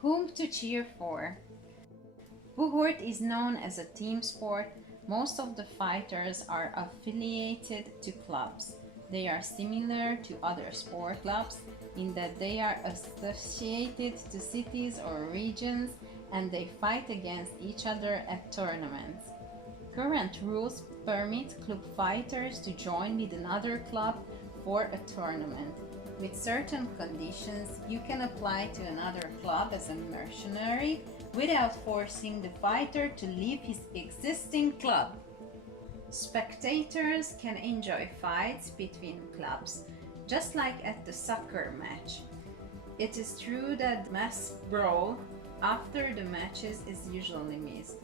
Whom to cheer for? Buhurt is known as a team sport. Most of the fighters are affiliated to clubs. They are similar to other sport clubs in that they are associated to cities or regions and they fight against each other at tournaments. Current rules permit club fighters to join with another club for a tournament. With certain conditions, you can apply to another club as a mercenary without forcing the fighter to leave his existing club. Spectators can enjoy fights between clubs, just like at the soccer match. It is true that mass brawl after the matches is usually missed.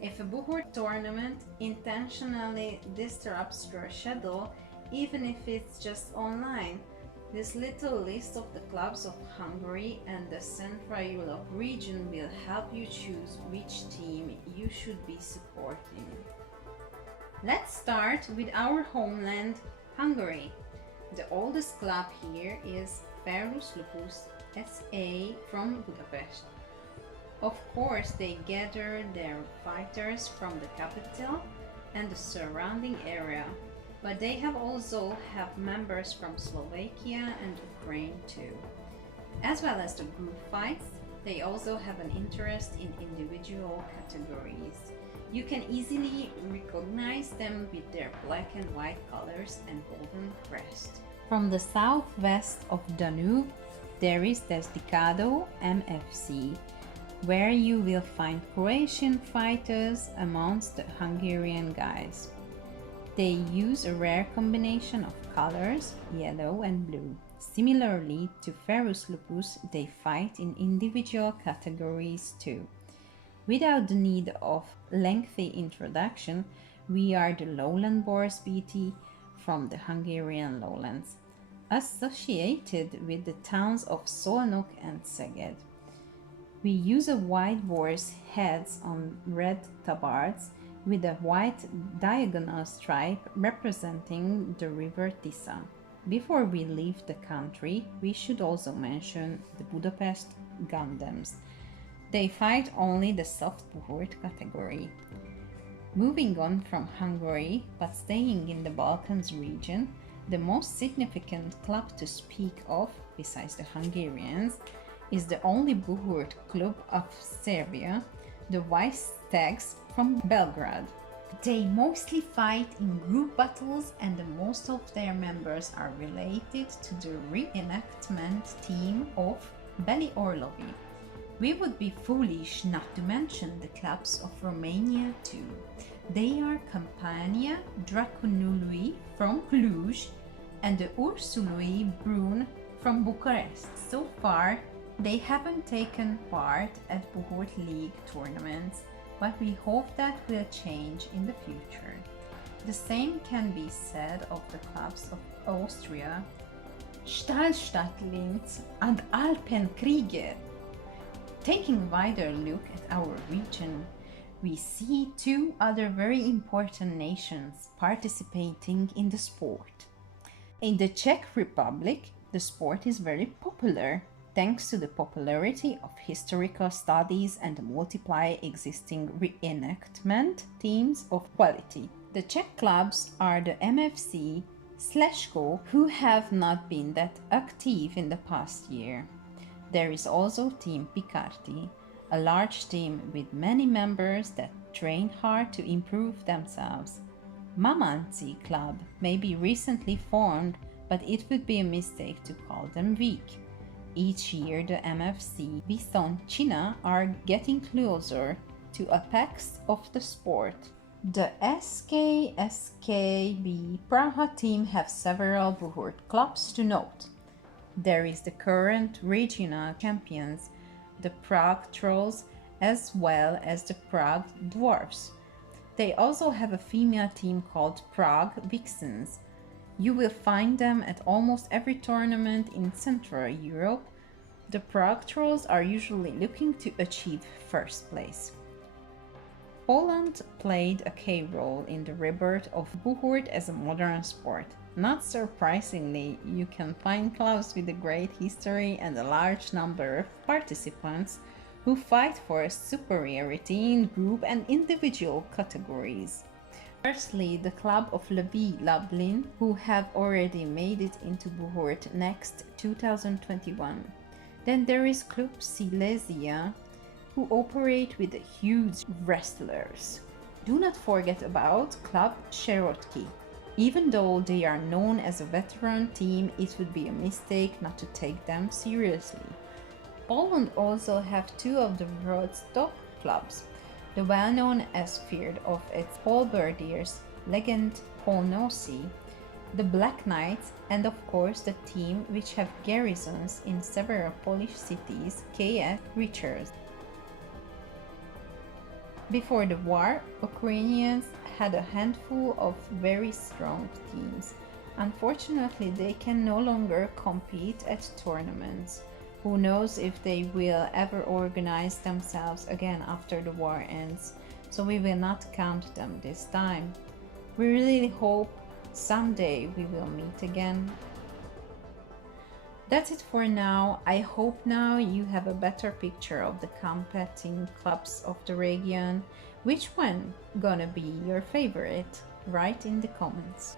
If a Buhurt tournament intentionally disrupts your schedule, even if it's just online, this little list of the clubs of Hungary and the Central Europe region will help you choose which team you should be supporting. Let's start with our homeland, Hungary. The oldest club here is Feruslupus SA from Budapest. Of course, they gather their fighters from the capital and the surrounding area, but they also have members from Slovakia and Ukraine too. As well as the group fights, they also have an interest in individual categories. You can easily recognize them with their black and white colors and golden crest. From the southwest of Danube, there is Desdicado MFC, where you will find Croatian fighters amongst the Hungarian guys. They use a rare combination of colors, yellow and blue. Similarly to Feruslupus, they fight in individual categories too. Without the need of lengthy introduction, we are the Lowland Boars BT from the Hungarian lowlands, associated with the towns of Szolnok and Szeged. We use a white boar's heads on red tabards with a white diagonal stripe representing the river Tisza. Before we leave the country, we should also mention the Budapest Gundams. They fight only the soft Buhurt category. Moving on from Hungary, but staying in the Balkans region, the most significant club to speak of, besides the Hungarians, is the only Buhurt club of Serbia, the White Stags from Belgrade. They mostly fight in group battles and most of their members are related to the reenactment team of Beli Orlovi. We would be foolish not to mention the clubs of Romania too. They are Campania Draconului from Cluj and the Ursului Brun from Bucharest. So far, they haven't taken part at Buhurt League tournaments, but we hope that will change in the future. The same can be said of the clubs of Austria, Stahlstadt Linz and Alpenkrieger. Taking a wider look at our region, we see two other very important nations participating in the sport. In the Czech Republic, the sport is very popular, thanks to the popularity of historical studies and the multiply existing reenactment teams of quality. The Czech clubs are the MFC, Slezko, who have not been that active in the past year. There is also Team Picardy, a large team with many members that train hard to improve themselves. Mamanci Club may be recently formed, but it would be a mistake to call them weak. Each year the MFC Viszontyna are getting closer to apex of the sport. The SKSKB Praha team have several Buhurt clubs to note. There is the current regional champions, the Prague Trolls, as well as the Prague Dwarfs. They also have a female team called Prague Vixens. You will find them at almost every tournament in Central Europe. The Prague Trolls are usually looking to achieve first place. Poland played a key role in the rebirth of Buhurt as a modern sport. Not surprisingly, you can find clubs with a great history and a large number of participants who fight for superiority in group and individual categories. Firstly, the Club of Levi Lublin, who have already made it into Buhurt next 2021. Then there is Club Silesia, who operate with huge wrestlers. Do not forget about Club Cherokee. Even though they are known as a veteran team, it would be a mistake not to take them seriously. Poland also have two of the world's top clubs, the well-known as feared of its halberdiers legend Północy, the Black Knights, and of course the team which have garrisons in several Polish cities, KS Richards. Before the war, Ukrainians had a handful of very strong teams. Unfortunately, they can no longer compete at tournaments. Who knows if they will ever organize themselves again after the war ends, so we will not count them this time. We really hope someday we will meet again. That's it for now. I hope now you have a better picture of the competing clubs of the region. Which one gonna be your favorite? Write in the comments.